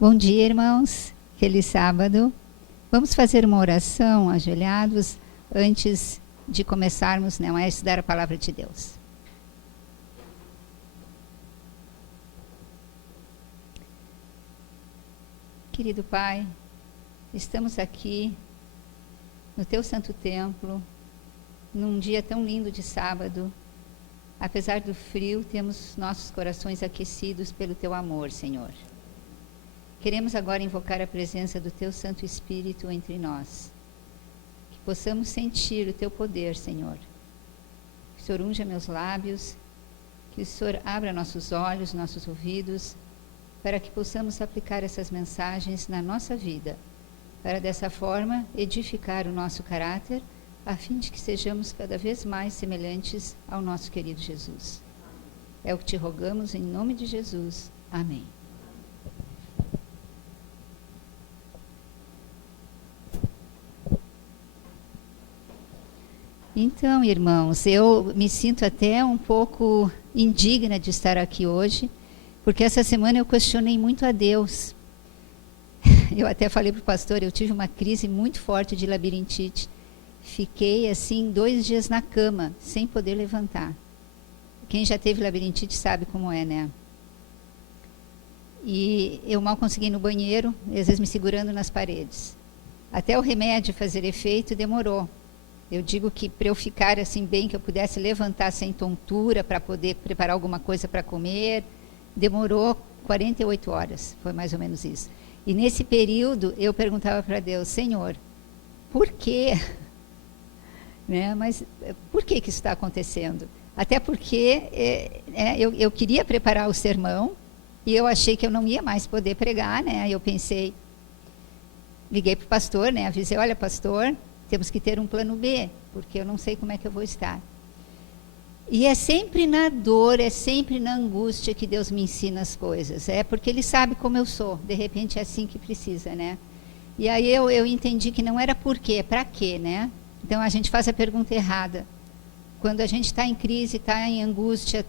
Bom dia, irmãos. Feliz sábado. Vamos fazer uma oração ajoelhados antes de começarmos, né, a estudar a palavra de Deus. Querido Pai, estamos aqui no Teu santo templo, num dia tão lindo de sábado. Apesar do frio, temos nossos corações aquecidos pelo Teu amor, Senhor. Queremos agora invocar a presença do Teu Santo Espírito entre nós. Que possamos sentir o Teu poder, Senhor. Que o Senhor unja meus lábios, que o Senhor abra nossos olhos, nossos ouvidos, para que possamos aplicar essas mensagens na nossa vida, para dessa forma edificar o nosso caráter, a fim de que sejamos cada vez mais semelhantes ao nosso querido Jesus. É o que te rogamos em nome de Jesus. Amém. Então, irmãos, eu me sinto até um pouco indigna de estar aqui hoje, porque essa semana eu questionei muito a Deus. Eu até falei para o pastor, eu tive uma crise muito forte de labirintite. Fiquei, assim, 2 dias na cama, sem poder levantar. Quem já teve labirintite sabe como é, né? E eu mal consegui ir no banheiro, às vezes me segurando nas paredes. Até o remédio fazer efeito demorou. Eu digo que para eu ficar assim bem, que eu pudesse levantar sem tontura, para poder preparar alguma coisa para comer, demorou 48 horas, foi mais ou menos isso. E nesse período eu perguntava para Deus, Senhor, por quê? Né? Mas por que isso está acontecendo? Até porque eu queria preparar o sermão e eu achei que eu não ia mais poder pregar, né? Aí eu pensei, liguei para o pastor, né? Avisei, olha pastor, temos que ter um plano B, porque eu não sei como é que eu vou estar. E é sempre na dor, é sempre na angústia que Deus me ensina as coisas. É porque Ele sabe como eu sou. De repente é assim que precisa, né? E aí eu entendi que não era por quê, é para quê, né? Então a gente faz a pergunta errada. Quando a gente está em crise, está em angústia,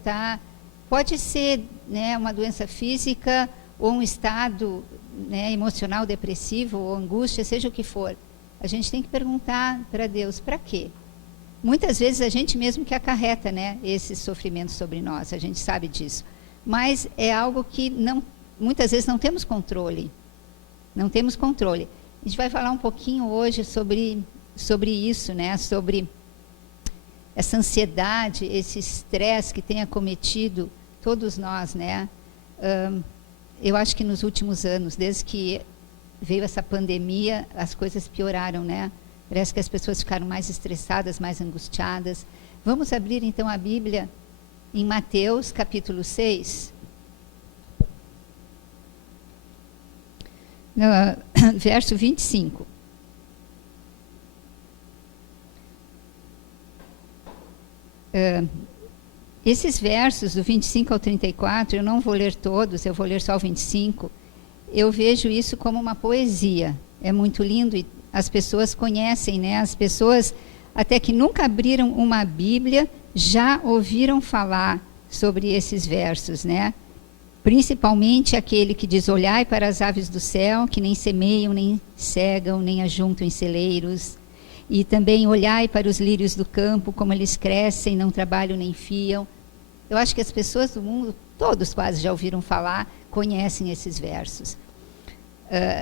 pode ser, né, uma doença física ou um estado, né, emocional depressivo ou angústia, seja o que for. A gente tem que perguntar para Deus, para quê? Muitas vezes a gente mesmo que acarreta, né, esse sofrimento sobre nós, a gente sabe disso. Mas é algo que muitas vezes não temos controle. Não temos controle. A gente vai falar um pouquinho hoje sobre isso, né, sobre essa ansiedade, esse estresse que tem acometido todos nós, né? Eu acho que nos últimos anos, desde que veio essa pandemia, as coisas pioraram, né? Parece que as pessoas ficaram mais estressadas, mais angustiadas. Vamos abrir então a Bíblia em Mateus capítulo 6. Verso 25. Esses versos do 25 ao 34, eu não vou ler todos, eu vou ler só o 25. Eu vejo isso como uma poesia, é muito lindo e as pessoas conhecem, né? As pessoas até que nunca abriram uma Bíblia, já ouviram falar sobre esses versos, né? Principalmente aquele que diz, olhai para as aves do céu, que nem semeiam, nem cegam, nem ajuntam em celeiros, e também olhai para os lírios do campo, como eles crescem, não trabalham nem fiam. Eu acho que as pessoas do mundo, todos quase já ouviram falar, conhecem esses versos.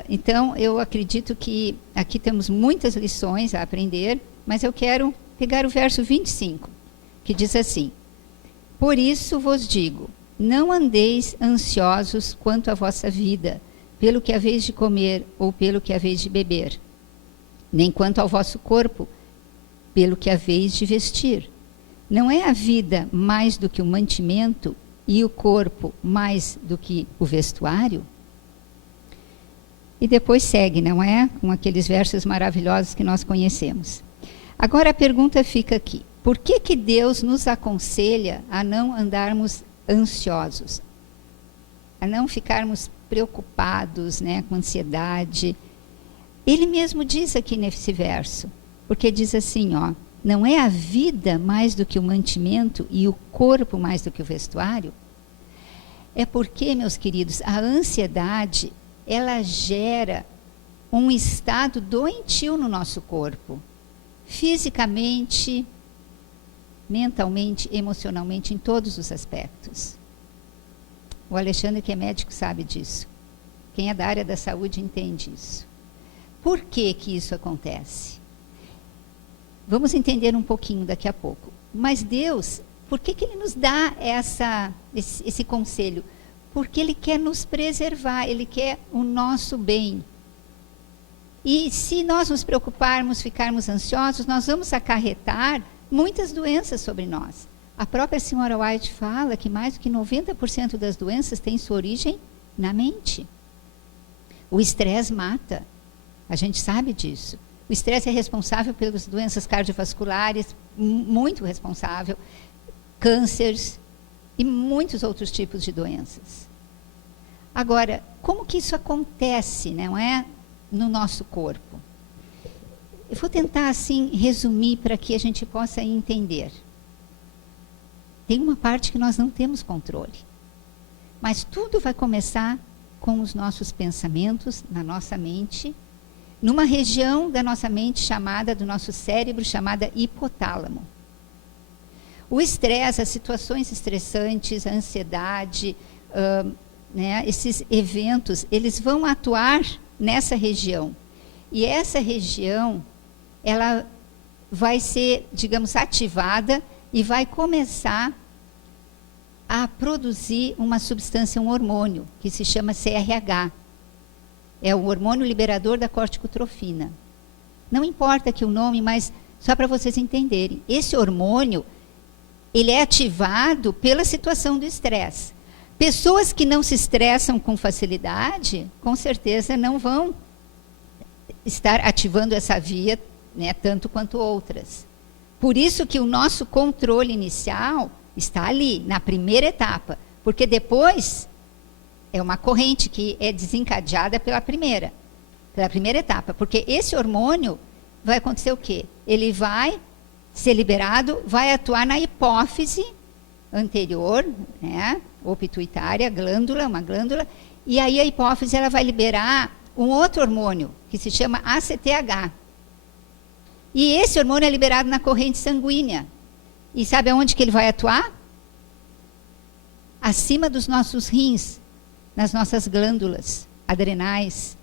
Então, eu acredito que aqui temos muitas lições a aprender, mas eu quero pegar o verso 25, que diz assim, por isso vos digo, não andeis ansiosos quanto à vossa vida, pelo que haveis de comer ou pelo que haveis de beber, nem quanto ao vosso corpo, pelo que haveis de vestir. Não é a vida mais do que o mantimento e o corpo mais do que o vestuário? E depois segue, não é? Com aqueles versos maravilhosos que nós conhecemos. Agora a pergunta fica aqui. Por que Deus nos aconselha a não andarmos ansiosos, a não ficarmos preocupados, né, com ansiedade. Ele mesmo diz aqui nesse verso, porque diz assim, ó, não é a vida mais do que o mantimento e o corpo mais do que o vestuário? É porque, meus queridos, a ansiedade, ela gera um estado doentio no nosso corpo, fisicamente, mentalmente, emocionalmente, em todos os aspectos. O Alexandre, que é médico, sabe disso. Quem é da área da saúde entende isso. Por que que isso acontece? Vamos entender um pouquinho daqui a pouco. Mas Deus, por que que Ele nos dá esse conselho? Porque Ele quer nos preservar, Ele quer o nosso bem. E se nós nos preocuparmos, ficarmos ansiosos, nós vamos acarretar muitas doenças sobre nós. A própria senhora White fala que mais do que 90% das doenças têm sua origem na mente. O estresse mata. A gente sabe disso. O estresse é responsável pelas doenças cardiovasculares, muito responsável, cânceres e muitos outros tipos de doenças. Agora, como que isso acontece, não é, no nosso corpo? Eu vou tentar, assim, resumir para que a gente possa entender. Tem uma parte que nós não temos controle. Mas tudo vai começar com os nossos pensamentos, na nossa mente, numa região da nossa mente chamada, do nosso cérebro, chamada hipotálamo. O estresse, as situações estressantes, a ansiedade, né, esses eventos, eles vão atuar nessa região. E essa região, ela vai ser, digamos, ativada e vai começar a produzir uma substância, um hormônio, que se chama CRH. É o hormônio liberador da corticotrofina. Não importa aqui o nome, mas só para vocês entenderem. Esse hormônio, ele é ativado pela situação do estresse. Pessoas que não se estressam com facilidade, com certeza não vão estar ativando essa via, né, tanto quanto outras. Por isso que o nosso controle inicial está ali, na primeira etapa. Porque depois é uma corrente que é desencadeada pela primeira etapa. Porque esse hormônio vai acontecer o quê? Ele vai ser liberado, vai atuar na hipófise anterior, né, ou pituitária, uma glândula, e aí a hipófise ela vai liberar um outro hormônio, que se chama ACTH. E esse hormônio é liberado na corrente sanguínea. E sabe aonde que ele vai atuar? Acima dos nossos rins, nas nossas glândulas adrenais.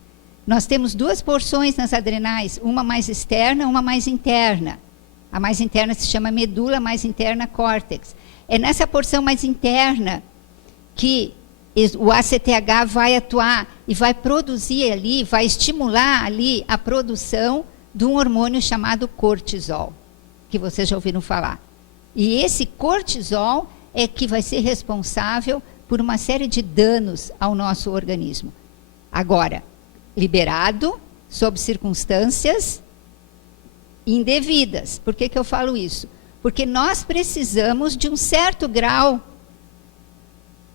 Nós temos duas porções nas adrenais, uma mais externa, uma mais interna. A mais interna se chama medula, a mais interna córtex. É nessa porção mais interna que o ACTH vai atuar e vai produzir ali, vai estimular ali a produção de um hormônio chamado cortisol, que vocês já ouviram falar. E esse cortisol é que vai ser responsável por uma série de danos ao nosso organismo. Agora, liberado sob circunstâncias indevidas. Por que que eu falo isso? Porque nós precisamos de um certo grau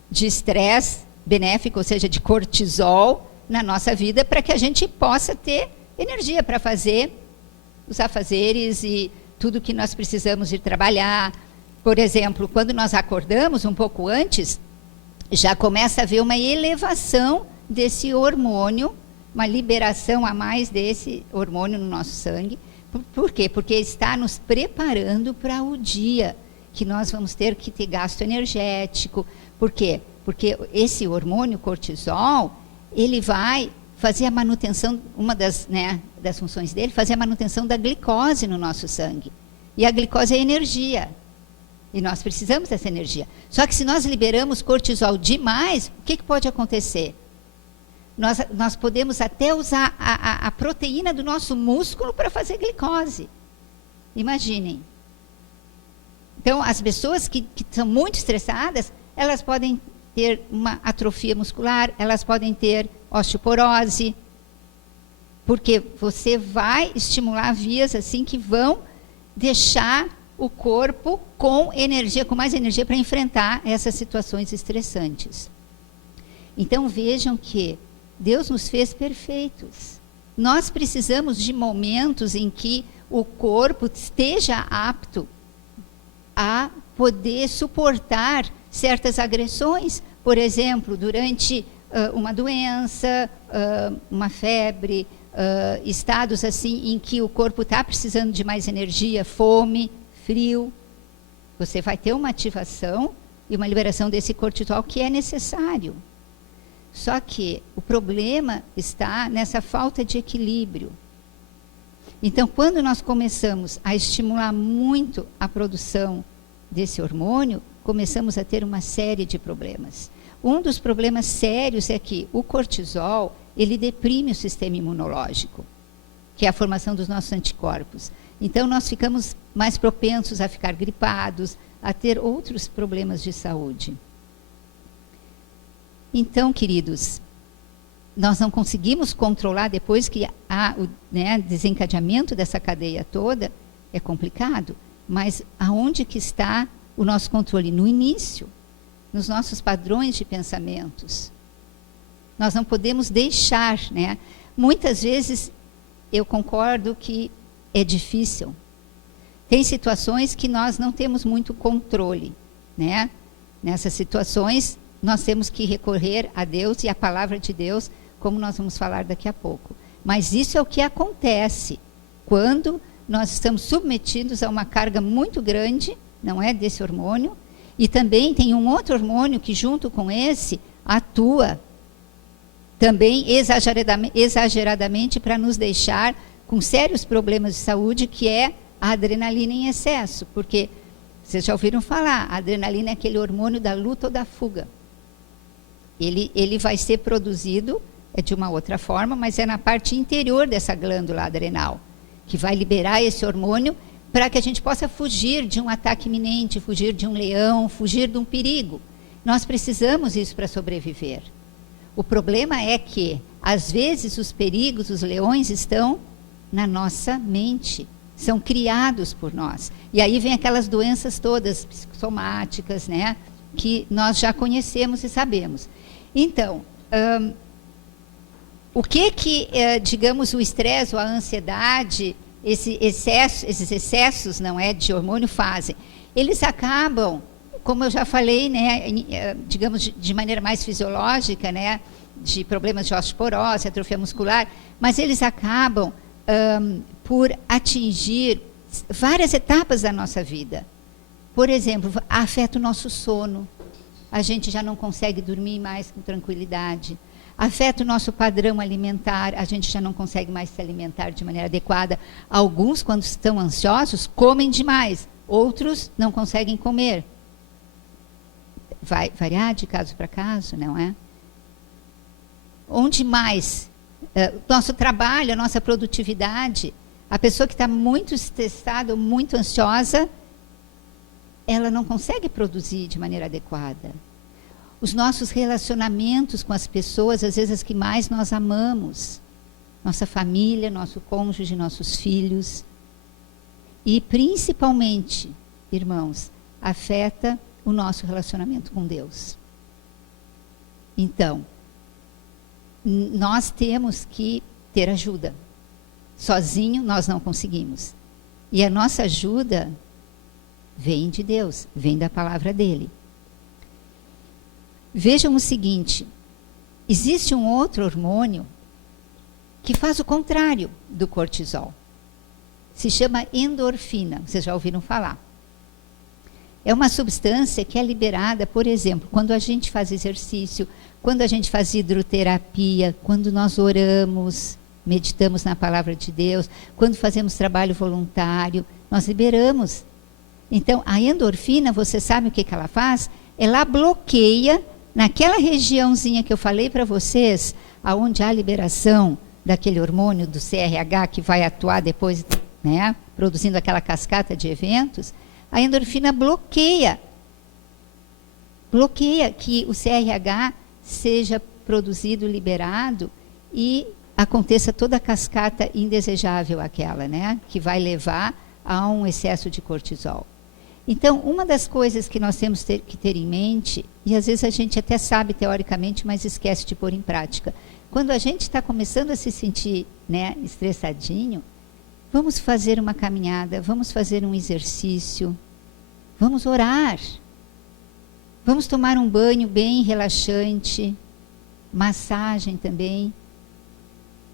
de estresse benéfico, ou seja, de cortisol na nossa vida, para que a gente possa ter energia para fazer os afazeres e tudo que nós precisamos ir trabalhar. Por exemplo, quando nós acordamos um pouco antes, já começa a haver uma elevação desse hormônio, uma liberação a mais desse hormônio no nosso sangue. Por quê? Porque está nos preparando para o dia que nós vamos ter que ter gasto energético. Por quê? Porque esse hormônio cortisol, ele vai fazer a manutenção, uma das funções dele, fazer a manutenção da glicose no nosso sangue. E a glicose é energia. E nós precisamos dessa energia. Só que se nós liberamos cortisol demais, o que pode acontecer? Nós podemos até usar a proteína do nosso músculo para fazer glicose. Imaginem. Então, as pessoas que são muito estressadas, elas podem ter uma atrofia muscular, elas podem ter osteoporose, porque você vai estimular vias assim que vão deixar o corpo com energia, com mais energia para enfrentar essas situações estressantes. Então vejam que Deus nos fez perfeitos. Nós precisamos de momentos em que o corpo esteja apto a poder suportar certas agressões. Por exemplo, durante uma doença, uma febre, estados assim em que o corpo está precisando de mais energia, fome, frio, você vai ter uma ativação e uma liberação desse cortisol que é necessário. Só que o problema está nessa falta de equilíbrio. Então, quando nós começamos a estimular muito a produção desse hormônio, começamos a ter uma série de problemas. Um dos problemas sérios é que o cortisol, ele deprime o sistema imunológico, que é a formação dos nossos anticorpos. Então, nós ficamos mais propensos a ficar gripados, a ter outros problemas de saúde. Então, queridos, nós não conseguimos controlar depois que há o desencadeamento dessa cadeia toda, é complicado. Mas aonde que está o nosso controle? No início, nos nossos padrões de pensamentos. Nós não podemos deixar, né? Muitas vezes, eu concordo que é difícil. Tem situações que nós não temos muito controle, né? Nessas situações, nós temos que recorrer a Deus e à palavra de Deus, como nós vamos falar daqui a pouco. Mas isso é o que acontece quando nós estamos submetidos a uma carga muito grande, não é, desse hormônio, e também tem um outro hormônio que junto com esse atua também exageradamente para nos deixar com sérios problemas de saúde, que é a adrenalina em excesso, porque vocês já ouviram falar, a adrenalina é aquele hormônio da luta ou da fuga. Ele vai ser produzido de uma outra forma, mas é na parte interior dessa glândula adrenal, que vai liberar esse hormônio para que a gente possa fugir de um ataque iminente, fugir de um leão, fugir de um perigo. Nós precisamos isso para sobreviver. O problema é que, às vezes, os perigos, os leões estão na nossa mente, são criados por nós. E aí vem aquelas doenças todas psicossomáticas, né, que nós já conhecemos e sabemos. Então, o que digamos, o estresse ou a ansiedade, esses excessos, não é, de hormônio fazem? Eles acabam, como eu já falei, né, digamos, de maneira mais fisiológica, né, de problemas de osteoporose, atrofia muscular, mas eles acabam por atingir várias etapas da nossa vida. Por exemplo, afeta o nosso sono. A gente já não consegue dormir mais com tranquilidade. Afeta o nosso padrão alimentar, a gente já não consegue mais se alimentar de maneira adequada. Alguns, quando estão ansiosos, comem demais. Outros não conseguem comer. Vai variar de caso para caso, não é? Onde mais? Nosso trabalho, a nossa produtividade. A pessoa que está muito estressada ou muito ansiosa, ela não consegue produzir de maneira adequada. Os nossos relacionamentos com as pessoas, às vezes as que mais nós amamos. Nossa família, nosso cônjuge, nossos filhos. E principalmente, irmãos, afeta o nosso relacionamento com Deus. Então, nós temos que ter ajuda. Sozinho nós não conseguimos. E a nossa ajuda vem de Deus, vem da palavra dele. Vejam o seguinte, existe um outro hormônio que faz o contrário do cortisol. Se chama endorfina, vocês já ouviram falar. É uma substância que é liberada, por exemplo, quando a gente faz exercício, quando a gente faz hidroterapia, quando nós oramos, meditamos na palavra de Deus, quando fazemos trabalho voluntário, nós liberamos. Então, a endorfina, você sabe o que ela faz? Ela bloqueia naquela regiãozinha que eu falei para vocês, aonde há liberação daquele hormônio do CRH que vai atuar depois, né, produzindo aquela cascata de eventos, a endorfina bloqueia que o CRH seja produzido, liberado e aconteça toda a cascata indesejável aquela, né, que vai levar há um excesso de cortisol. Então, uma das coisas que nós temos que ter em mente, e às vezes a gente até sabe teoricamente, mas esquece de pôr em prática, quando a gente está começando a se sentir, né, estressadinho, vamos fazer uma caminhada, vamos fazer um exercício, vamos orar, vamos tomar um banho bem relaxante, massagem também,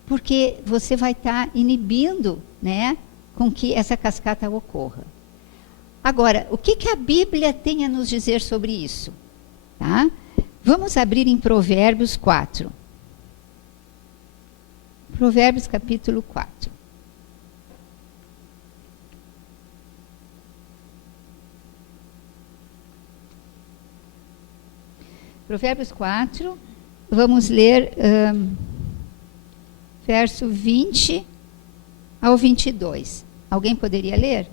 porque você vai estar inibindo, né, com que essa cascata ocorra. Agora, o que a Bíblia tem a nos dizer sobre isso? Tá? Vamos abrir em Provérbios 4. Provérbios capítulo 4. Provérbios 4, vamos ler verso 20 ao 22. Alguém poderia ler?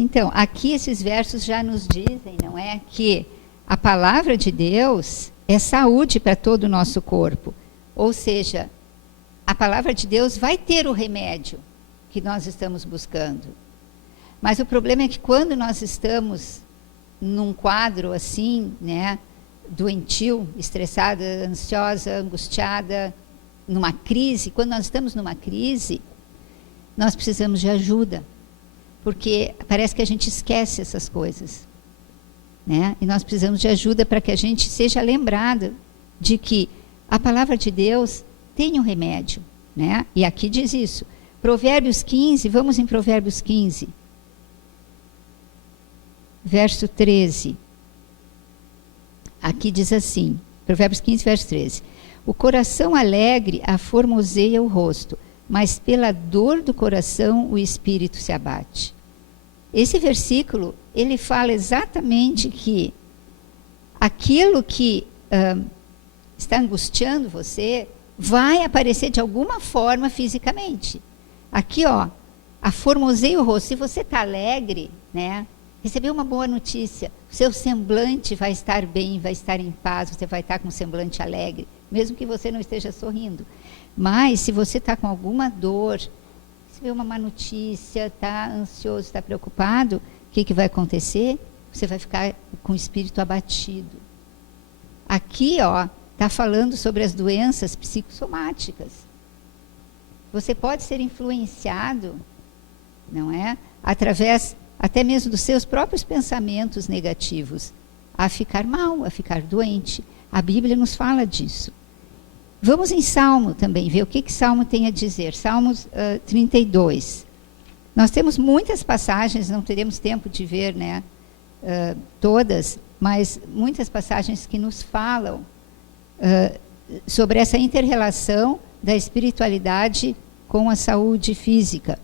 Então, aqui esses versos já nos dizem, não é, que a palavra de Deus é saúde para todo o nosso corpo. Ou seja, a palavra de Deus vai ter o remédio que nós estamos buscando. Mas o problema é que quando nós estamos num quadro assim, né, doentio, estressada, ansiosa, angustiada, numa crise, quando nós estamos numa crise, nós precisamos de ajuda. Porque parece que a gente esquece essas coisas, né? E nós precisamos de ajuda para que a gente seja lembrado de que a palavra de Deus tem um remédio, né? E aqui diz isso. Provérbios 15, vamos em Provérbios 15. Verso 13. Aqui diz assim, Provérbios 15, verso 13. O coração alegre aformoseia o rosto, mas pela dor do coração o espírito se abate. Esse versículo, ele fala exatamente que aquilo que está angustiando você vai aparecer de alguma forma fisicamente. Aqui, ó, aformoseia o rosto. Se você está alegre, né, recebeu uma boa notícia, seu semblante vai estar bem, vai estar em paz, você vai estar com um semblante alegre, mesmo que você não esteja sorrindo. Mas, se você está com alguma dor, recebeu uma má notícia, está ansioso, está preocupado, o que vai acontecer? Você vai ficar com o espírito abatido. Aqui, ó, está falando sobre as doenças psicossomáticas. Você pode ser influenciado, não é? Através até mesmo dos seus próprios pensamentos negativos, a ficar mal, a ficar doente. A Bíblia nos fala disso. Vamos em Salmo também, ver o que Salmo tem a dizer. Salmos 32. Nós temos muitas passagens, não teremos tempo de ver, né, todas, mas muitas passagens que nos falam sobre essa inter-relação da espiritualidade com a saúde física.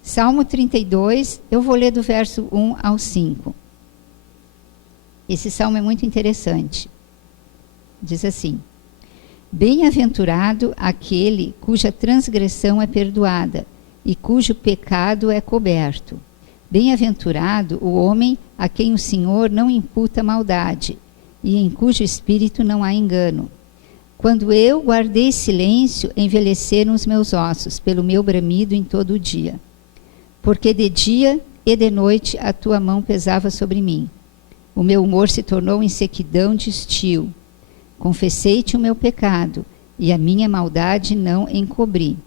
Salmo 32, eu vou ler do verso 1 ao 5. Esse salmo é muito interessante. Diz assim: Bem-aventurado aquele cuja transgressão é perdoada e cujo pecado é coberto. Bem-aventurado o homem a quem o Senhor não imputa maldade e em cujo espírito não há engano. Quando eu guardei silêncio, envelheceram os meus ossos pelo meu bramido em todo o dia. Porque de dia e de noite a tua mão pesava sobre mim. O meu humor se tornou em sequidão de estio. Confessei-te o meu pecado, e a minha maldade não encobri.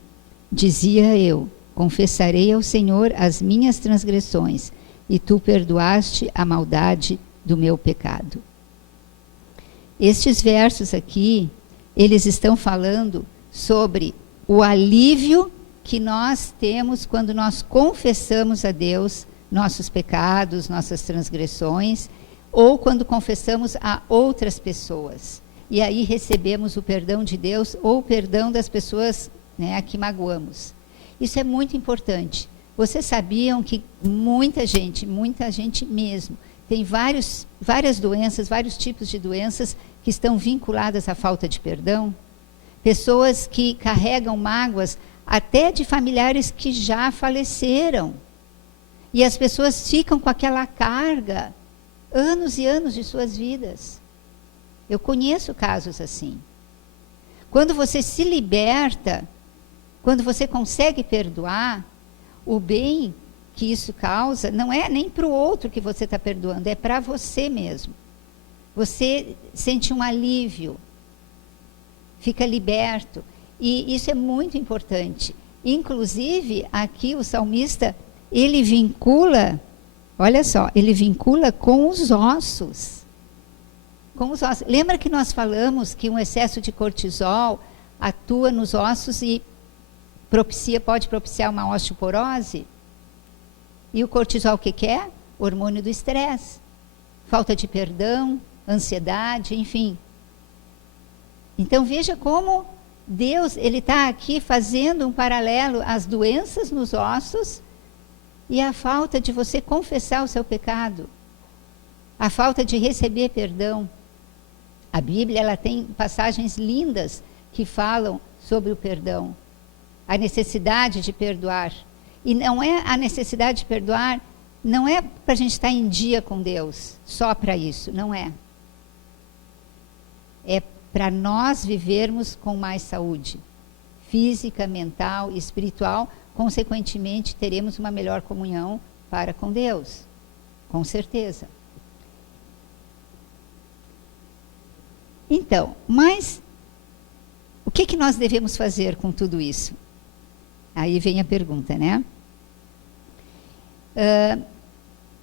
Dizia eu, confessarei ao Senhor as minhas transgressões, e tu perdoaste a maldade do meu pecado. Estes versos aqui, eles estão falando sobre o alívio que nós temos quando nós confessamos a Deus nossos pecados, nossas transgressões, ou quando confessamos a outras pessoas. E aí recebemos o perdão de Deus ou o perdão das pessoas, né, a que magoamos. Isso é muito importante. Vocês sabiam que muita gente mesmo, tem várias doenças, vários tipos de doenças que estão vinculadas à falta de perdão? pessoas que carregam mágoas até de familiares que já faleceram. E as pessoas ficam com aquela carga anos e anos de suas vidas. Eu conheço casos assim. Quando você se liberta, quando você consegue perdoar, o bem que isso causa não é nem para o outro que você está perdoando, é para você mesmo. Você sente um alívio, fica liberto. E isso é muito importante. Inclusive, aqui o salmista, ele vincula, olha só, ele vincula com os ossos. Com os ossos. Lembra que nós falamos que um excesso de cortisol atua nos ossos e pode propiciar uma osteoporose? E o cortisol o que é? Hormônio do estresse. Falta de perdão, ansiedade, enfim. Então veja como Deus, ele está aqui fazendo um paralelo às doenças nos ossos e à falta de você confessar o seu pecado, a falta de receber perdão. A Bíblia, ela tem passagens lindas que falam sobre o perdão, a necessidade de perdoar. E não é a necessidade de perdoar, não é para a gente estar em dia com Deus, só para isso, não é. É para nós vivermos com mais saúde física, mental e espiritual, consequentemente teremos uma melhor comunhão para com Deus, com certeza. Então, mas o que nós devemos fazer com tudo isso? Aí vem a pergunta, né?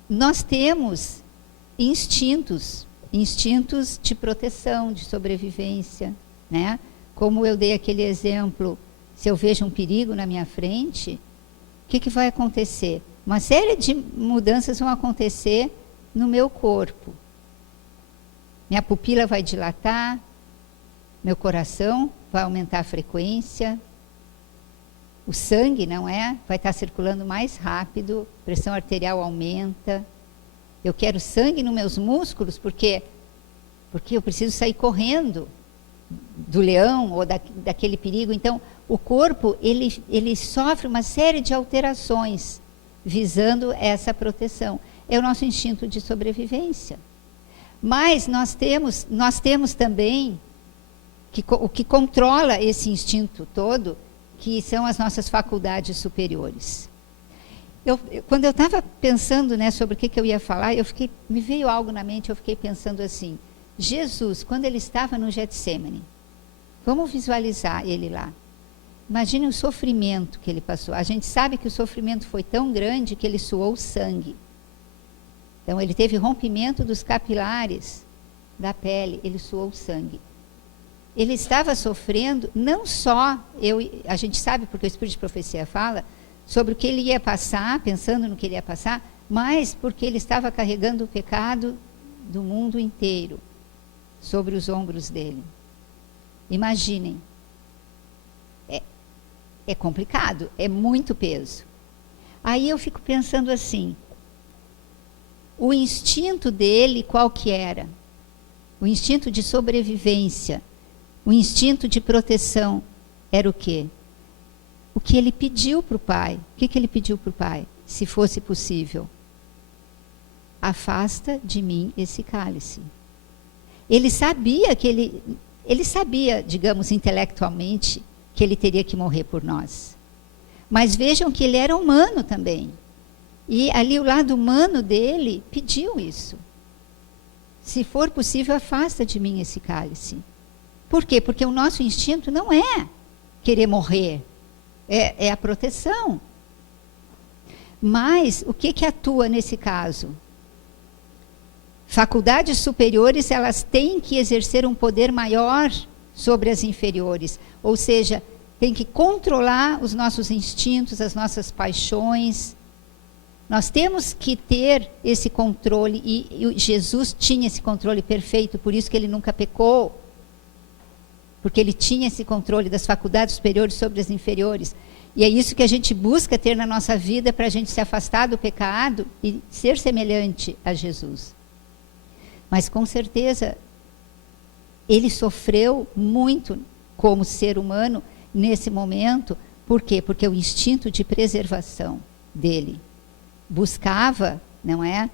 Nós temos instintos de proteção, de sobrevivência, né? Como eu dei aquele exemplo, se eu vejo um perigo na minha frente, o que vai acontecer? Uma série de mudanças vão acontecer no meu corpo. Minha pupila vai dilatar, meu coração vai aumentar a frequência, o sangue, não é? Vai estar circulando mais rápido, pressão arterial aumenta. Eu quero sangue nos meus músculos porque eu preciso sair correndo do leão ou daquele perigo. Então, o corpo, ele sofre uma série de alterações visando essa proteção. É o nosso instinto de sobrevivência. Mas nós temos também o que controla esse instinto todo, que são as nossas faculdades superiores. Quando eu estava pensando, né, sobre o que eu ia falar, me veio algo na mente, eu fiquei pensando assim, Jesus, quando ele estava no Getsêmani, vamos visualizar ele lá. Imagine o sofrimento que ele passou. A gente sabe que o sofrimento foi tão grande que ele suou sangue. Então, ele teve rompimento dos capilares da pele, ele suou sangue. Ele estava sofrendo, não só, a gente sabe, porque o Espírito de Profecia fala, sobre o que ele ia passar, pensando no que ele ia passar, mas porque ele estava carregando o pecado do mundo inteiro sobre os ombros dele. Imaginem. É complicado, é muito peso. Aí eu fico pensando assim, o instinto dele qual que era? O instinto de sobrevivência, o instinto de proteção era o quê? O que ele pediu para o Pai. O que ele pediu para o Pai? Se fosse possível. Afasta de mim esse cálice. Ele sabia ele sabia, digamos, intelectualmente, que ele teria que morrer por nós. Mas vejam que ele era humano também. E ali o lado humano dele pediu isso. Se for possível, afasta de mim esse cálice. Por quê? Porque o nosso instinto não é querer morrer. É a proteção. Mas o que atua nesse caso? Faculdades superiores, elas têm que exercer um poder maior sobre as inferiores. Ou seja, tem que controlar os nossos instintos, as nossas paixões. Nós temos que ter esse controle, e Jesus tinha esse controle perfeito, por isso que ele nunca pecou. Porque ele tinha esse controle das faculdades superiores sobre as inferiores. E é isso que a gente busca ter na nossa vida para a gente se afastar do pecado e ser semelhante a Jesus. Mas com certeza, ele sofreu muito como ser humano nesse momento. Por quê? Porque o instinto de preservação dele buscava, não é?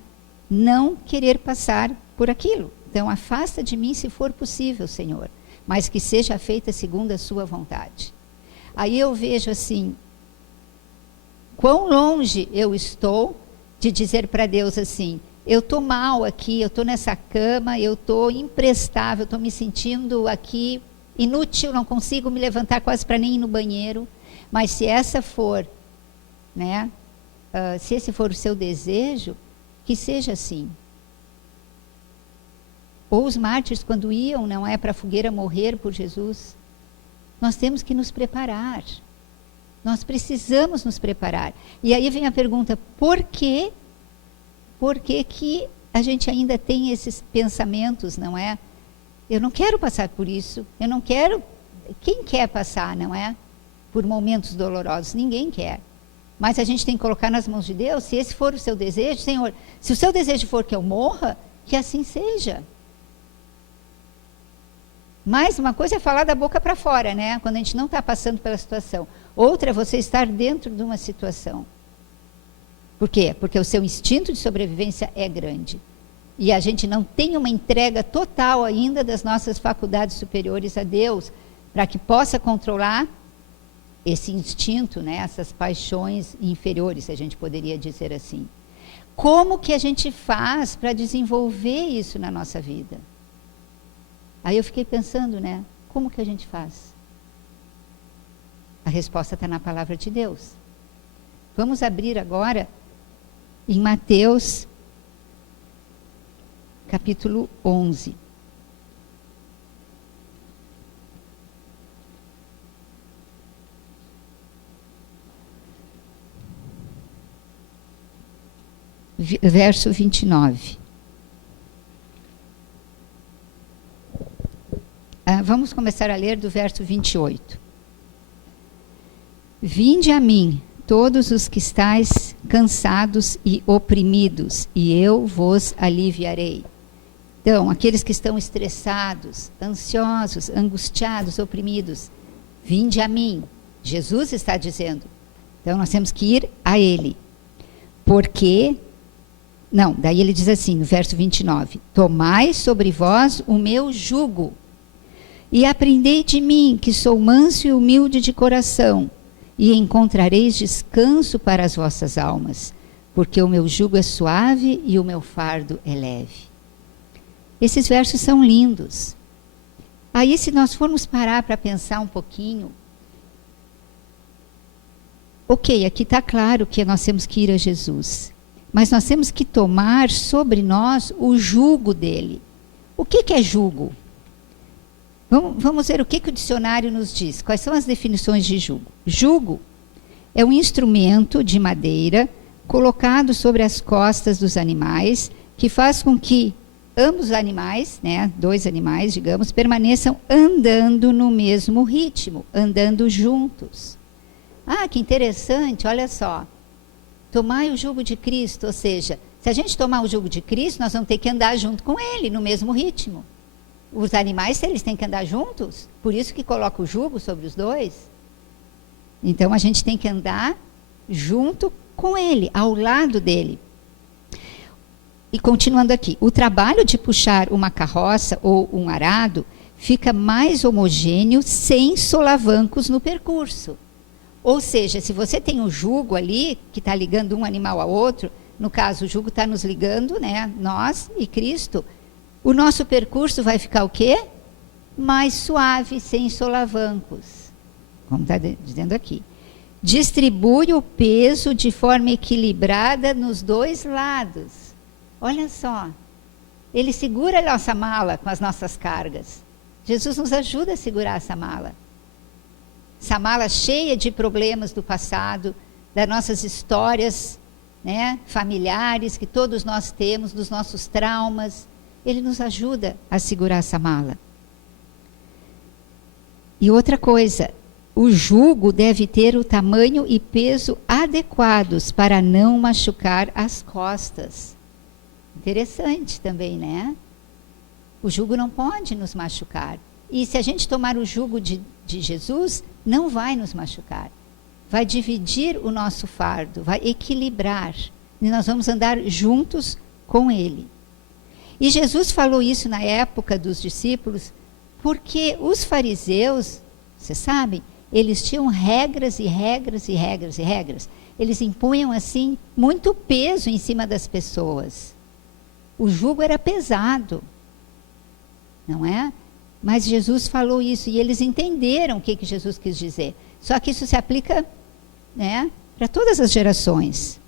Não querer passar por aquilo. Então, afasta de mim se for possível, Senhor, mas que seja feita segundo a sua vontade. Aí eu vejo assim, quão longe eu estou de dizer para Deus assim, eu estou mal aqui, eu estou nessa cama, eu estou imprestável, estou me sentindo aqui inútil, não consigo me levantar quase para nem ir no banheiro, mas se essa for, né, se esse for o seu desejo, que seja assim. Ou os mártires, quando iam, não é, para a fogueira morrer por Jesus, nós temos que nos preparar. Nós precisamos nos preparar. E aí vem a pergunta, por que que a gente ainda tem esses pensamentos, não é? Eu não quero passar por isso, eu não quero... Quem quer passar, não é? Por momentos dolorosos, ninguém quer. Mas a gente tem que colocar nas mãos de Deus, se esse for o seu desejo, Senhor, se o seu desejo for que eu morra, que assim seja. Mas uma coisa é falar da boca para fora, né? Quando a gente não está passando pela situação. Outra é você estar dentro de uma situação. Por quê? Porque o seu instinto de sobrevivência é grande. E a gente não tem uma entrega total ainda das nossas faculdades superiores a Deus, para que possa controlar esse instinto, né? Essas paixões inferiores, se a gente poderia dizer assim. Como que a gente faz para desenvolver isso na nossa vida? Aí eu fiquei pensando, né? Como que a gente faz? A resposta está na palavra de Deus. Vamos abrir agora em Mateus, capítulo 11. Verso 29. Vamos começar a ler do verso 28. Vinde a mim, todos os que estáis cansados e oprimidos, e eu vos aliviarei. Então, aqueles que estão estressados, ansiosos, angustiados, oprimidos, vinde a mim. Jesus está dizendo. Então, nós temos que ir a Ele. Porque... Não, daí ele diz assim, no verso 29. Tomai sobre vós o meu jugo, e aprendei de mim, que sou manso e humilde de coração, e encontrareis descanso para as vossas almas, porque o meu jugo é suave e o meu fardo é leve. Esses versos são lindos. Aí, se nós formos parar para pensar um pouquinho, ok, aqui está claro que nós temos que ir a Jesus, mas nós temos que tomar sobre nós o jugo dele. O que é jugo? Vamos ver o que o dicionário nos diz. Quais são as definições de jugo? Jugo é um instrumento de madeira colocado sobre as costas dos animais, que faz com que ambos os animais, né, dois animais, digamos, permaneçam andando no mesmo ritmo, andando juntos. Ah, que interessante, olha só. Tomai o jugo de Cristo, ou seja, se a gente tomar o jugo de Cristo, nós vamos ter que andar junto com Ele, no mesmo ritmo. Os animais, eles têm que andar juntos, por isso que coloca o jugo sobre os dois. Então, a gente tem que andar junto com Ele, ao lado dEle. E continuando aqui, o trabalho de puxar uma carroça ou um arado fica mais homogêneo sem solavancos no percurso. Ou seja, se você tem um jugo ali, que está ligando um animal a outro, no caso, o jugo está nos ligando, né, nós e Cristo, o nosso percurso vai ficar o quê? Mais suave, sem solavancos. Como está dizendo aqui. Distribui o peso de forma equilibrada nos dois lados. Olha só. Ele segura a nossa mala com as nossas cargas. Jesus nos ajuda a segurar essa mala. Essa mala cheia de problemas do passado, das nossas histórias, né, familiares que todos nós temos, dos nossos traumas. Ele nos ajuda a segurar essa mala. E outra coisa, o jugo deve ter o tamanho e peso adequados para não machucar as costas. Interessante também, né? O jugo não pode nos machucar. E se a gente tomar o jugo de de Jesus não vai nos machucar. Vai dividir o nosso fardo, vai equilibrar. E nós vamos andar juntos com Ele. E Jesus falou isso na época dos discípulos, porque os fariseus, vocês sabem, eles tinham regras e regras e regras e regras. Eles impunham, assim, muito peso em cima das pessoas. O jugo era pesado, não é? Mas Jesus falou isso e eles entenderam o que Jesus quis dizer. Só que isso se aplica, né, para todas as gerações.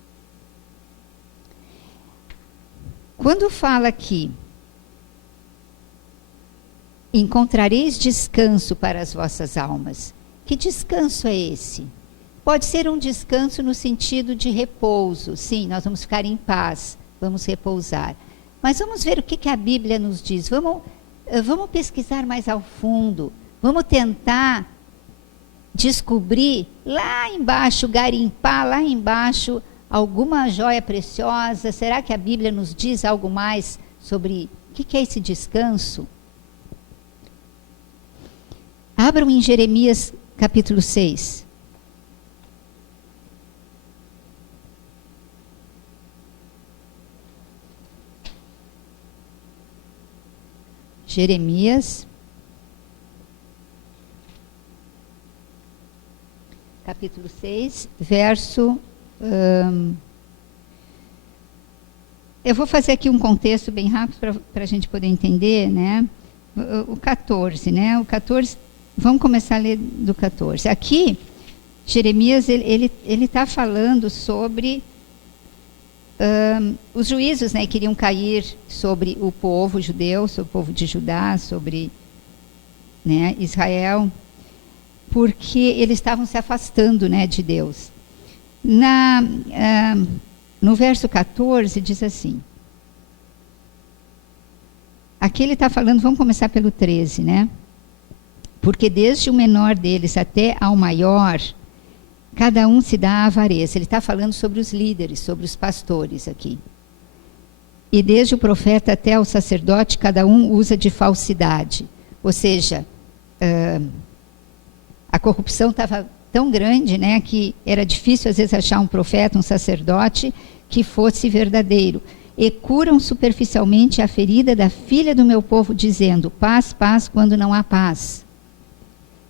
Quando fala aqui, encontrareis descanso para as vossas almas. Que descanso é esse? Pode ser um descanso no sentido de repouso. Sim, nós vamos ficar em paz, vamos repousar. Mas vamos ver o que a Bíblia nos diz. Vamos pesquisar mais ao fundo. Vamos tentar descobrir lá embaixo, garimpar lá embaixo alguma joia preciosa. Será que a Bíblia nos diz algo mais sobre o que é esse descanso? Abram em Jeremias capítulo 6. Jeremias, capítulo 6, verso... eu vou fazer aqui um contexto bem rápido para a gente poder entender, né? O 14, né? O 14, vamos começar a ler do 14. Aqui, Jeremias, ele está falando sobre... os juízos, né, queriam cair sobre o povo judeu, sobre o povo de Judá, sobre, né, Israel, porque eles estavam se afastando, né, de Deus. No verso 14 diz assim, aqui ele está falando, vamos começar pelo 13, né? Porque desde o menor deles até ao maior, cada um se dá à avareza. Ele está falando sobre os líderes, sobre os pastores aqui. E desde o profeta até o sacerdote, cada um usa de falsidade. Ou seja, a corrupção estava tão grande, né, que era difícil às vezes achar um profeta, um sacerdote que fosse verdadeiro. E curam superficialmente a ferida da filha do meu povo, dizendo, paz, paz, quando não há paz.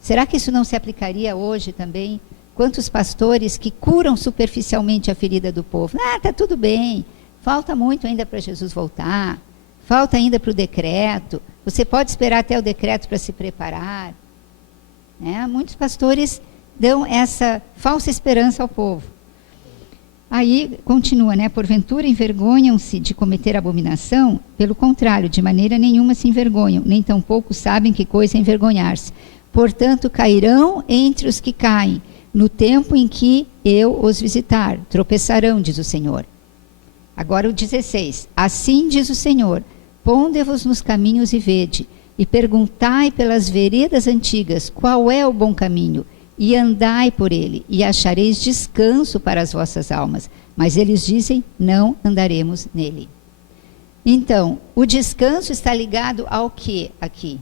Será que isso não se aplicaria hoje também? Quantos pastores que curam superficialmente a ferida do povo? Está tudo bem, falta muito ainda para Jesus voltar, falta ainda para o decreto, você pode esperar até o decreto para se preparar. Né? Muitos pastores dão essa falsa esperança ao povo. Aí continua, né? Porventura envergonham-se de cometer abominação? Pelo contrário, de maneira nenhuma se envergonham, nem tampouco sabem que coisa é envergonhar-se. Portanto, cairão entre os que caem, no tempo em que eu os visitar, tropeçarão, diz o Senhor. Agora o 16. Assim diz o Senhor, ponde-vos nos caminhos e vede, e perguntai pelas veredas antigas, qual é o bom caminho, e andai por ele, e achareis descanso para as vossas almas. Mas eles dizem, não andaremos nele. Então, o descanso está ligado ao que aqui?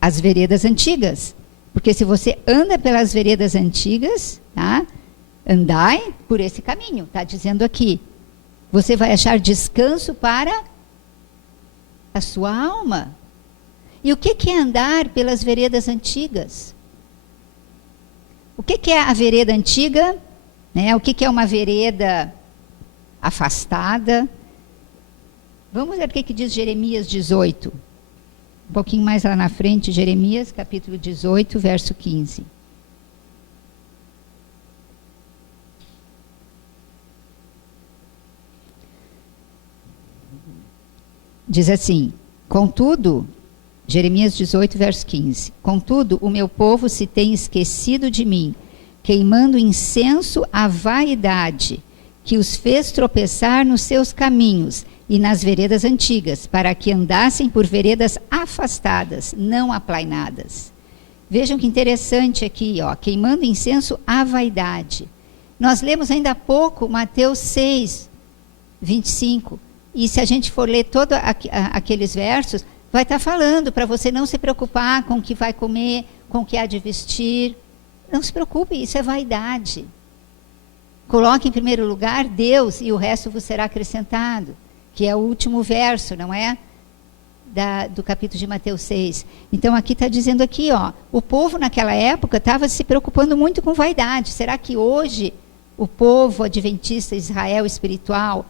As veredas antigas. Porque se você anda pelas veredas antigas, tá? Andai por esse caminho, está dizendo aqui. Você vai achar descanso para a sua alma. E o que é andar pelas veredas antigas? O que é a vereda antiga? Né? O que é uma vereda afastada? Vamos ver o que diz Jeremias 18. Um pouquinho mais lá na frente, Jeremias, capítulo 18, verso 15. Diz assim, contudo, Jeremias 18, verso 15. Contudo, o meu povo se tem esquecido de mim, queimando incenso à vaidade, que os fez tropeçar nos seus caminhos e nas veredas antigas, para que andassem por veredas afastadas, não aplainadas. Vejam que interessante aqui, ó, queimando incenso à vaidade. Nós lemos ainda há pouco Mateus 6, 25, e se a gente for ler todos aqueles versos, vai estar falando para você não se preocupar com o que vai comer, com o que há de vestir. Não se preocupe, isso é vaidade. Coloque em primeiro lugar Deus e o resto vos será acrescentado, que é o último verso, não é? Do capítulo de Mateus 6. Então aqui está dizendo aqui, ó, o povo naquela época estava se preocupando muito com vaidade. Será que hoje o povo adventista, Israel espiritual,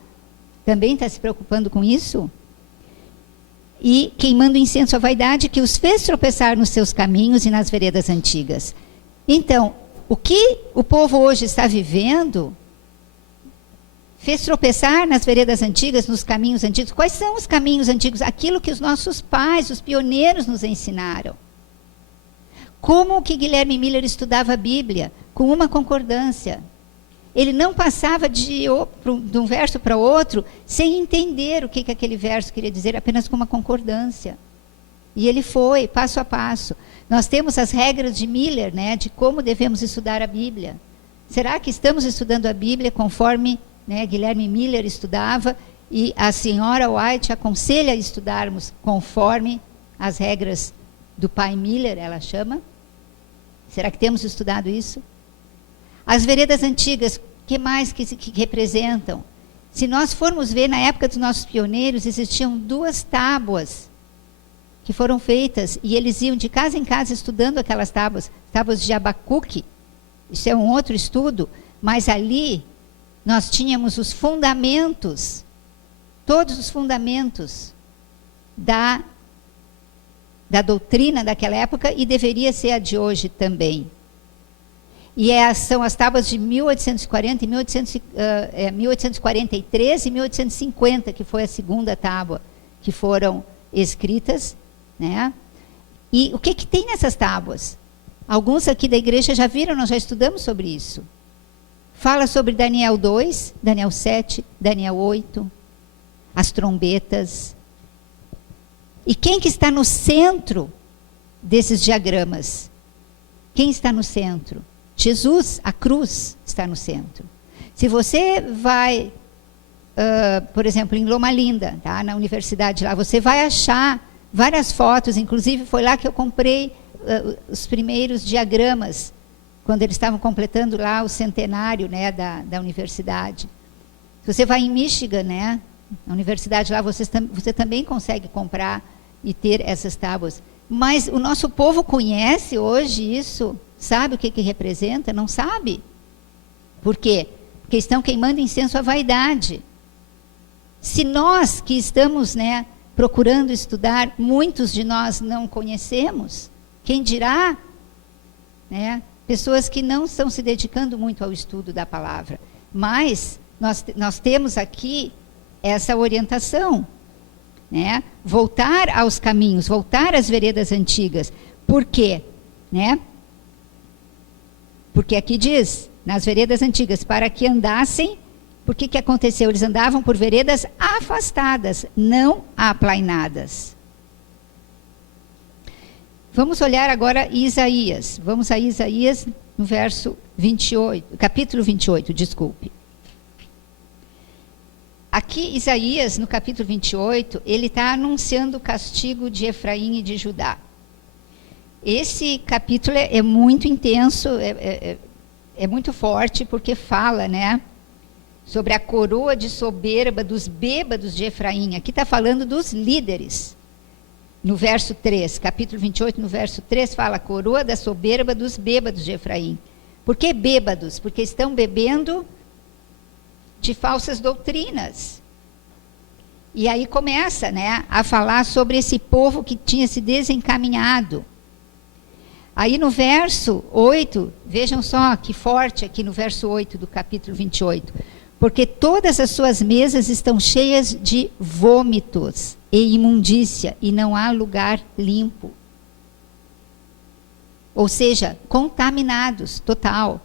também está se preocupando com isso? E queimando incenso à vaidade que os fez tropeçar nos seus caminhos e nas veredas antigas. Então, o que o povo hoje está vivendo fez tropeçar nas veredas antigas, nos caminhos antigos. Quais são os caminhos antigos? Aquilo que os nossos pais, os pioneiros, nos ensinaram. Como que Guilherme Miller estudava a Bíblia? Com uma concordância. Ele não passava de um verso para outro sem entender o que aquele verso queria dizer, apenas com uma concordância. E ele foi, passo a passo. Nós temos as regras de Miller, né, de como devemos estudar a Bíblia. Será que estamos estudando a Bíblia conforme, né, Guilherme Miller estudava e a senhora White aconselha a estudarmos conforme as regras do pai Miller, ela chama? Será que temos estudado isso? As veredas antigas, que mais que representam? Se nós formos ver, na época dos nossos pioneiros, existiam 2 tábuas que foram feitas, e eles iam de casa em casa estudando aquelas tábuas de Abacuque. Isso é um outro estudo, mas ali nós tínhamos os fundamentos, todos os fundamentos da doutrina daquela época, e deveria ser a de hoje também. E são as tábuas de 1840, 1843 e 1850, que foi a segunda tábua, que foram escritas, né? E o que tem nessas tábuas? Alguns aqui da igreja já viram, nós já estudamos sobre isso. Fala sobre Daniel 2, Daniel 7, Daniel 8, as trombetas. E quem que está no centro desses diagramas? Quem está no centro? Jesus, a cruz está no centro. Se você vai, por exemplo, em Loma Linda, tá, na universidade lá, você vai achar várias fotos, inclusive foi lá que eu comprei os primeiros diagramas, quando eles estavam completando lá o centenário, né, da universidade. Se você vai em Michigan, né, na universidade lá, você também consegue comprar e ter essas tábuas. Mas o nosso povo conhece hoje isso? Sabe o que representa? Não sabe. Por quê? Porque estão queimando incenso à vaidade. Se nós que estamos, né, procurando estudar, muitos de nós não conhecemos, quem dirá, né, pessoas que não estão se dedicando muito ao estudo da palavra. Mas nós temos aqui essa orientação, né? Voltar aos caminhos, voltar às veredas antigas. Por quê? Né? Porque aqui diz, nas veredas antigas, para que andassem, por que aconteceu? Eles andavam por veredas afastadas, não aplainadas. Vamos olhar agora Isaías. Vamos a Isaías no verso 28, capítulo 28, desculpe. Aqui Isaías, no capítulo 28, ele está anunciando o castigo de Efraim e de Judá. Esse capítulo é muito intenso, é muito forte, porque fala, né, sobre a coroa de soberba dos bêbados de Efraim. Aqui está falando dos líderes. No verso 3, capítulo 28, no verso 3, fala a coroa da soberba dos bêbados de Efraim. Por que bêbados? Porque estão bebendo de falsas doutrinas. E aí começa, né, a falar sobre esse povo que tinha se desencaminhado. Aí no verso 8, vejam só que forte aqui no verso 8 do capítulo 28. Porque todas as suas mesas estão cheias de vômitos e imundícia, e não há lugar limpo. Ou seja, contaminados, total.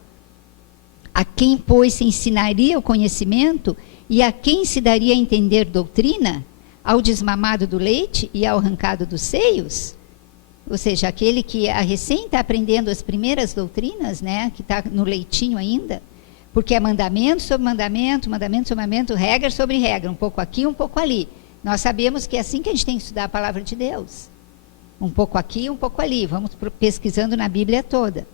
A quem, pois, se ensinaria o conhecimento, e a quem se daria a entender doutrina? Ao desmamado do leite e ao arrancado dos seios? Ou seja, aquele que recém está aprendendo as primeiras doutrinas, né, que está no leitinho ainda, porque é mandamento sobre mandamento, mandamento sobre mandamento, regra sobre regra, um pouco aqui, um pouco ali. Nós sabemos que é assim que a gente tem que estudar a palavra de Deus. Um pouco aqui, um pouco ali. Vamos pesquisando na Bíblia toda.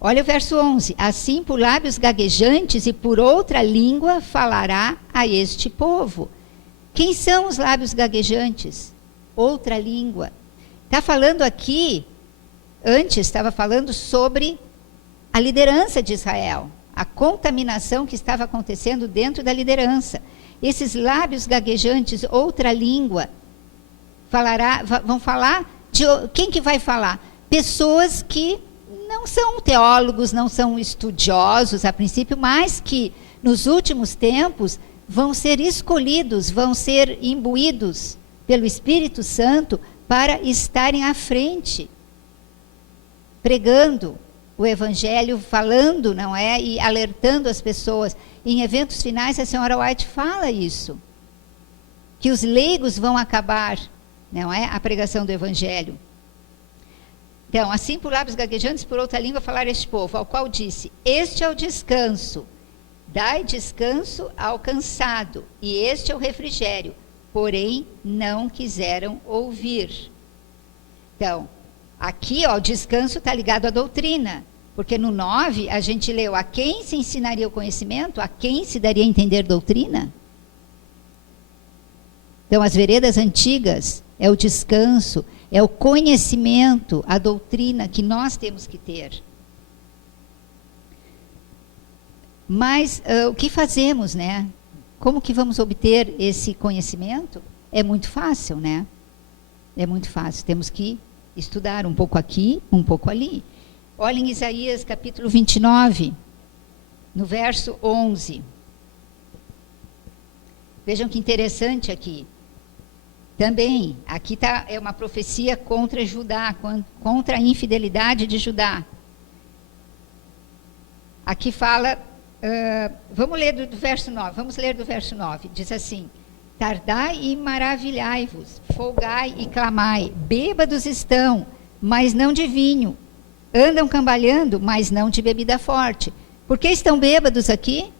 Olha o verso 11. Assim, por lábios gaguejantes e por outra língua falará a este povo. Quem são os lábios gaguejantes? Outra língua. Está falando aqui, antes estava falando sobre a liderança de Israel, a contaminação que estava acontecendo dentro da liderança. Esses lábios gaguejantes, outra língua, vão falar de quem que vai falar? Pessoas que não são teólogos, não são estudiosos a princípio, mas que nos últimos tempos vão ser escolhidos, vão ser imbuídos pelo Espírito Santo para estarem à frente, pregando o Evangelho, falando, não é? E alertando as pessoas. Em eventos finais, a senhora White fala isso, que os leigos vão acabar, não é? A pregação do Evangelho. Então, assim por lábios gaguejantes, por outra língua falar este povo, ao qual disse, este é o descanso, dai descanso ao cansado, e este é o refrigério, porém não quiseram ouvir. Então, aqui, ó, o descanso está ligado à doutrina, porque no 9 a gente leu a quem se ensinaria o conhecimento, a quem se daria a entender doutrina. Então, as veredas antigas é o descanso, é o conhecimento, a doutrina que nós temos que ter. Mas o que fazemos, né? Como que vamos obter esse conhecimento? É muito fácil, né? É muito fácil. Temos que estudar um pouco aqui, um pouco ali. Olhem Isaías capítulo 29, no verso 11. Vejam que interessante aqui. Também, aqui é uma profecia contra Judá, contra a infidelidade de Judá. Aqui fala, vamos ler do verso 9, diz assim, tardai e maravilhai-vos, folgai e clamai, bêbados estão, mas não de vinho, andam cambaleando, mas não de bebida forte. Por que estão bêbados aqui?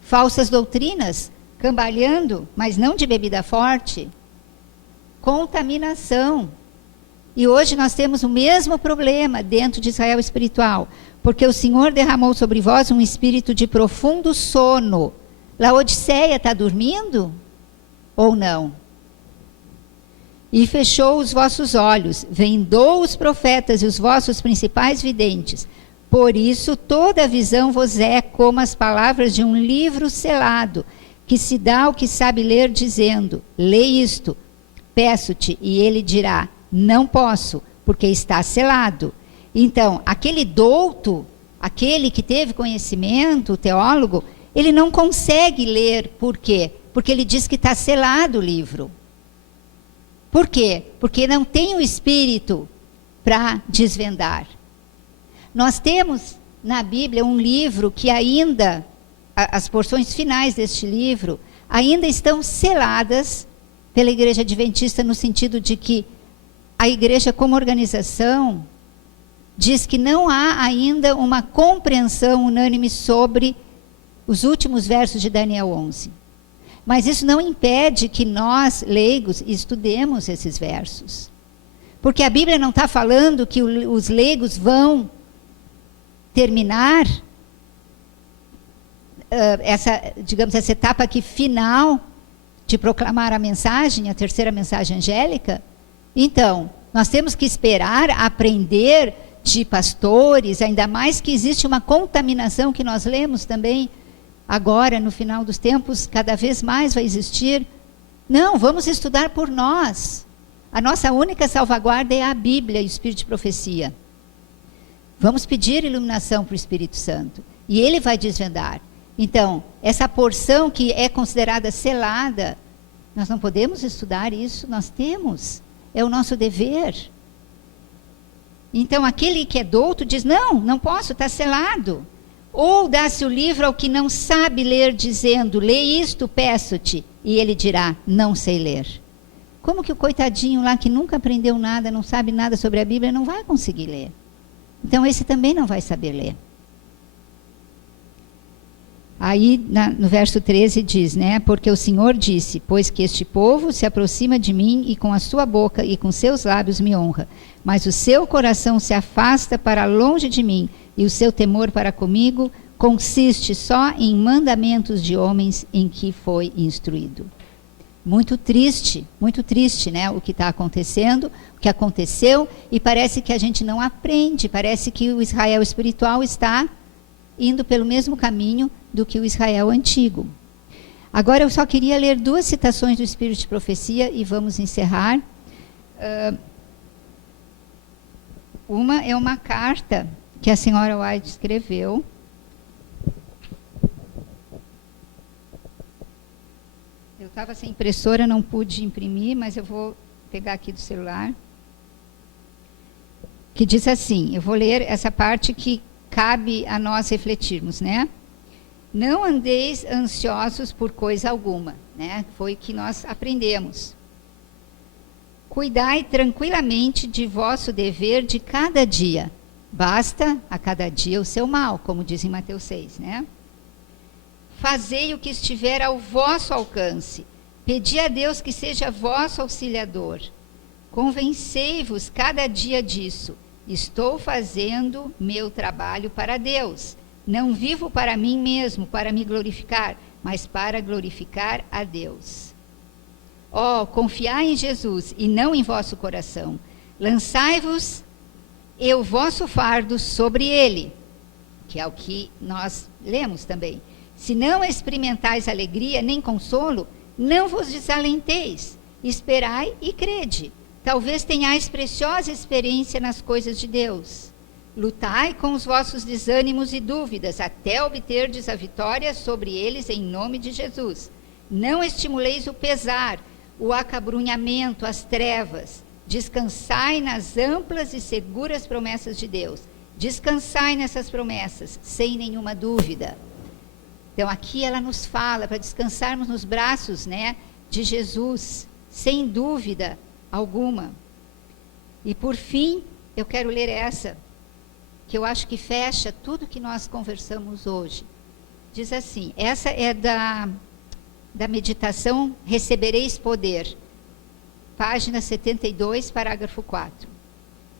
Falsas doutrinas, cambaleando, mas não de bebida forte. Contaminação. E hoje nós temos o mesmo problema dentro de Israel espiritual, porque o Senhor derramou sobre vós um espírito de profundo sono. Laodiceia está dormindo? Ou não? E fechou os vossos olhos, vendou os profetas e os vossos principais videntes. Por isso toda a visão vos é como as palavras de um livro selado, que se dá ao que sabe ler, dizendo, lê isto, peço-te, e ele dirá, não posso, porque está selado. Então, aquele douto, aquele que teve conhecimento, o teólogo, ele não consegue ler. Por quê? Porque ele diz que está selado o livro. Por quê? Porque não tem o Espírito para desvendar. Nós temos na Bíblia um livro que ainda, as porções finais deste livro, ainda estão seladas pela Igreja Adventista, no sentido de que a igreja como organização diz que não há ainda uma compreensão unânime sobre os últimos versos de Daniel 11. Mas isso não impede que nós, leigos, estudemos esses versos. Porque a Bíblia não está falando que os leigos vão terminar essa etapa aqui final de proclamar a mensagem, a terceira mensagem angélica. Então, nós temos que esperar, aprender de pastores, ainda mais que existe uma contaminação que nós lemos também, agora no final dos tempos, cada vez mais vai existir. Não, vamos estudar por nós. A nossa única salvaguarda é a Bíblia e o Espírito de profecia. Vamos pedir iluminação para o Espírito Santo, e ele vai desvendar. Então, essa porção que é considerada selada, nós não podemos estudar isso, nós temos, é o nosso dever. Então, aquele que é douto diz, não posso, está selado. Ou dá-se o livro ao que não sabe ler, dizendo, lê isto, peço-te, e ele dirá, não sei ler. Como que o coitadinho lá que nunca aprendeu nada, não sabe nada sobre a Bíblia, não vai conseguir ler? Então, esse também não vai saber ler. Aí, no verso 13 diz, né? Porque o Senhor disse, pois que este povo se aproxima de mim e com a sua boca e com seus lábios me honra, mas o seu coração se afasta para longe de mim e o seu temor para comigo consiste só em mandamentos de homens em que foi instruído. Muito triste, né? O que está acontecendo, o que aconteceu, e parece que a gente não aprende, parece que o Israel espiritual está indo pelo mesmo caminho do que o Israel antigo. Agora eu só queria ler 2 citações do Espírito de Profecia e vamos encerrar. Uma é uma carta que a senhora White escreveu. Eu estava sem impressora, não pude imprimir, mas eu vou pegar aqui do celular. Que diz assim, eu vou ler essa parte que cabe a nós refletirmos, né? Não andeis ansiosos por coisa alguma, né? Foi o que nós aprendemos. Cuidai tranquilamente de vosso dever de cada dia. Basta a cada dia o seu mal, como diz em Mateus 6, né? Fazei o que estiver ao vosso alcance. Pedi a Deus que seja vosso auxiliador. Convencei-vos cada dia disso. Estou fazendo meu trabalho para Deus. Não vivo para mim mesmo, para me glorificar, mas para glorificar a Deus. Confiai em Jesus e não em vosso coração. Lançai-vos o vosso fardo sobre ele, que é o que nós lemos também. Se não experimentais alegria nem consolo, não vos desalenteis. Esperai e crede. Talvez tenhais preciosa experiência nas coisas de Deus. Lutai com os vossos desânimos e dúvidas, até obterdes a vitória sobre eles em nome de Jesus. Não estimuleis o pesar, o acabrunhamento, as trevas. Descansai nas amplas e seguras promessas de Deus. Descansai nessas promessas, sem nenhuma dúvida. Então, aqui ela nos fala para descansarmos nos braços, né, de Jesus, sem dúvida alguma. E por fim, eu quero ler essa, que eu acho que fecha tudo que nós conversamos hoje. Diz assim, essa é da meditação Recebereis Poder, página 72, parágrafo 4.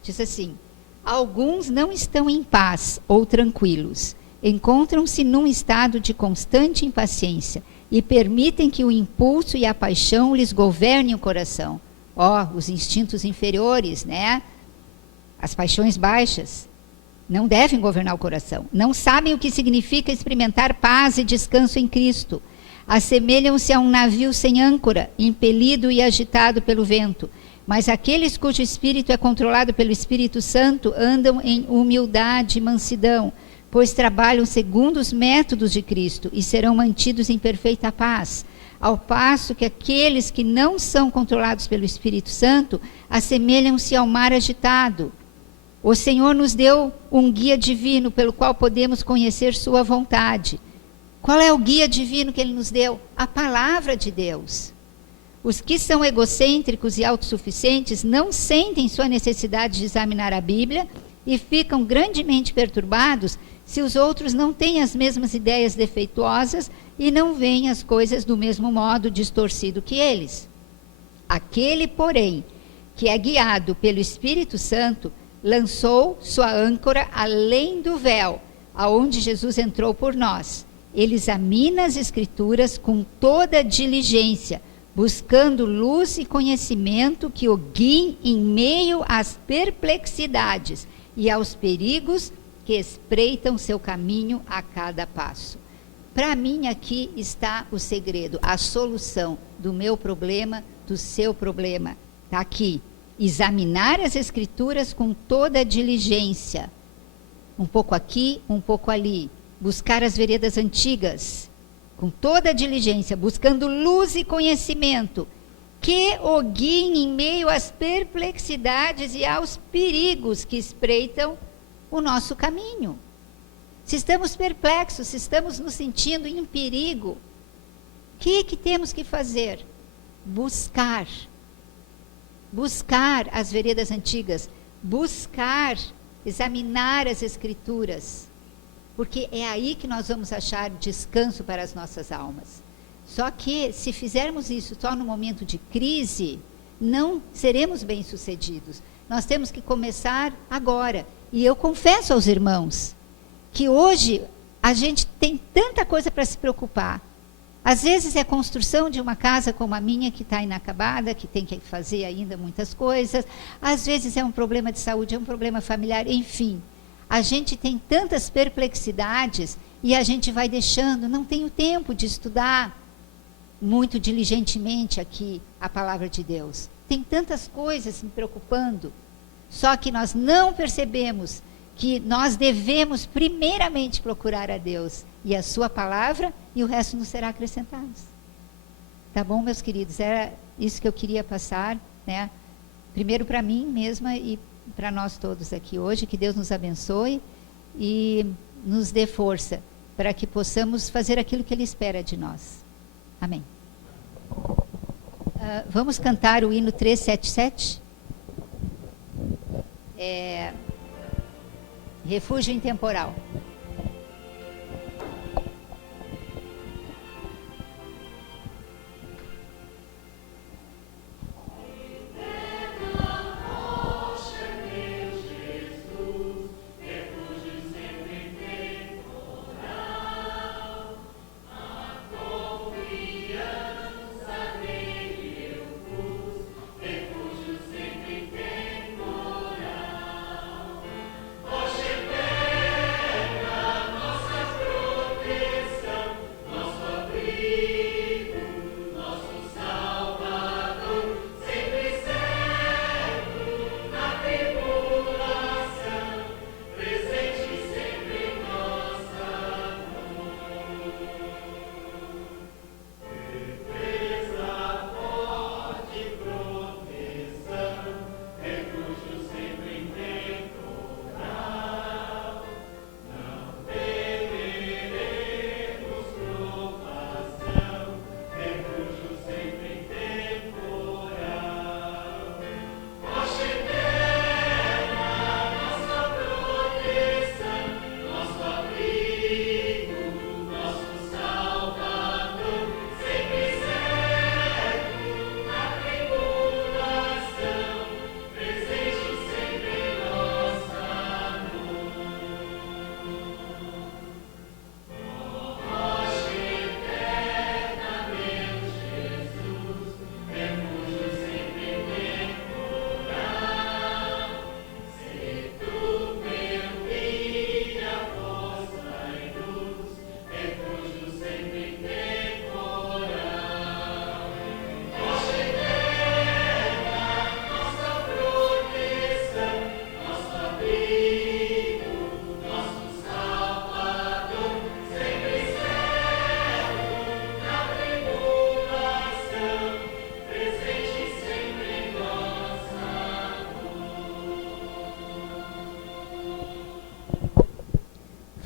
Diz assim, alguns não estão em paz ou tranquilos, encontram-se num estado de constante impaciência e permitem que o impulso e a paixão lhes governem o coração. Os instintos inferiores, né? As paixões baixas não devem governar o coração. Não sabem o que significa experimentar paz e descanso em Cristo. Assemelham-se a um navio sem âncora, impelido e agitado pelo vento. Mas aqueles cujo espírito é controlado pelo Espírito Santo andam em humildade e mansidão, pois trabalham segundo os métodos de Cristo e serão mantidos em perfeita paz. Ao passo que aqueles que não são controlados pelo Espírito Santo assemelham-se ao mar agitado. O Senhor nos deu um guia divino pelo qual podemos conhecer sua vontade. Qual é o guia divino que ele nos deu? A palavra de Deus. Os que são egocêntricos e autossuficientes não sentem sua necessidade de examinar a Bíblia e ficam grandemente perturbados se os outros não têm as mesmas ideias defeituosas e não veem as coisas do mesmo modo distorcido que eles. Aquele, porém, que é guiado pelo Espírito Santo, lançou sua âncora além do véu, aonde Jesus entrou por nós. Ele examina as Escrituras com toda diligência, buscando luz e conhecimento que o guiem em meio às perplexidades e aos perigos que espreitam seu caminho a cada passo. Para mim, aqui está o segredo, a solução do meu problema, do seu problema. Está aqui. Examinar as Escrituras com toda diligência. Um pouco aqui, um pouco ali. Buscar as veredas antigas, com toda diligência, buscando luz e conhecimento, que o guiem em meio às perplexidades e aos perigos que espreitam o nosso caminho. Se estamos perplexos, se estamos nos sentindo em perigo, o que temos que fazer? Buscar as veredas antigas, examinar as Escrituras, porque é aí que nós vamos achar descanso para as nossas almas. Só que, se fizermos isso só no momento de crise, não seremos bem-sucedidos. Nós temos que começar agora. E eu confesso aos irmãos que hoje a gente tem tanta coisa para se preocupar. Às vezes é a construção de uma casa como a minha, que está inacabada, que tem que fazer ainda muitas coisas. Às vezes é um problema de saúde, é um problema familiar, enfim. A gente tem tantas perplexidades e a gente vai deixando, não tenho tempo de estudar muito diligentemente aqui a palavra de Deus. Tem tantas coisas me preocupando. Só que nós não percebemos que nós devemos primeiramente procurar a Deus e a sua palavra, e o resto nos será acrescentado. Tá bom, meus queridos? Era isso que eu queria passar, né? Primeiro para mim mesma e para nós todos aqui hoje. Que Deus nos abençoe e nos dê força para que possamos fazer aquilo que Ele espera de nós. Amém. Vamos cantar o hino 377? Refúgio intemporal.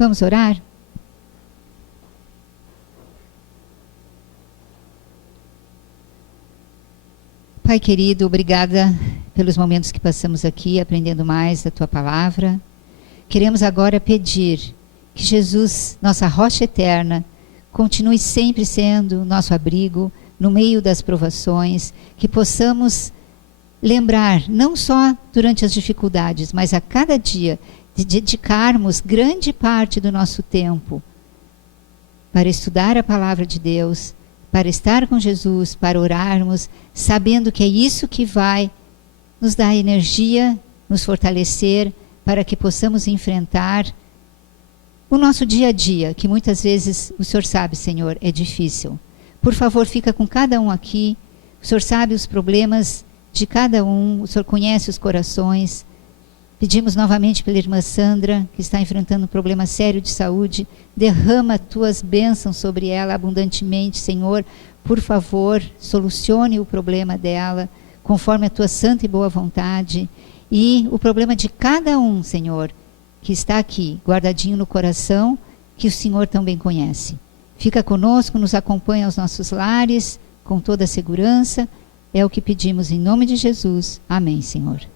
Vamos orar? Pai querido, obrigada pelos momentos que passamos aqui, aprendendo mais da Tua Palavra. Queremos agora pedir que Jesus, nossa rocha eterna, continue sempre sendo nosso abrigo no meio das provações, que possamos lembrar, não só durante as dificuldades, mas a cada dia, de dedicarmos grande parte do nosso tempo para estudar a Palavra de Deus, para estar com Jesus, para orarmos, sabendo que é isso que vai nos dar energia, nos fortalecer, para que possamos enfrentar o nosso dia a dia, que muitas vezes, o Senhor sabe, Senhor, é difícil. Por favor, fica com cada um aqui, o Senhor sabe os problemas de cada um, o Senhor conhece os corações. Pedimos novamente pela irmã Sandra, que está enfrentando um problema sério de saúde. Derrama tuas bênçãos sobre ela abundantemente, Senhor. Por favor, solucione o problema dela, conforme a tua santa e boa vontade. E o problema de cada um, Senhor, que está aqui, guardadinho no coração, que o Senhor também conhece. Fica conosco, nos acompanha aos nossos lares, com toda a segurança. É o que pedimos em nome de Jesus. Amém, Senhor.